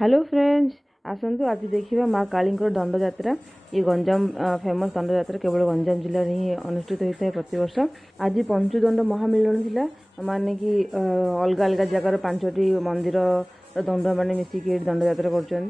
Hello friends, आसतु आज देखा माँ काली दंड जात्रा। ये गंजाम फेमस दंड जात्रा केवल गंजाम जिले में ही अनुष्ठित होता है प्रति वर्ष। आज पंचुदंड महामिलन थिला माने कि अलग अलग जगार 5टी मंदिर दंड मैंने मिसिकी दंड जात्रा कर।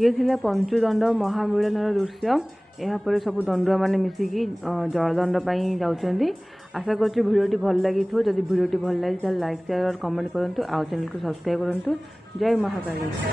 ये थिला पंचुदंड महामिलन दृश्य। यापर सब दंडुआ मैंने मिसिकी जलदंड पर जाऊँगी। आशा करूँ भिडियोटी भल लगी थो। जदि भिडियोटी भल लगी लाइक शेयर और कमेंट करूँ। आउ चैनल को सब्सक्राइब करूँ। जय महाकाली।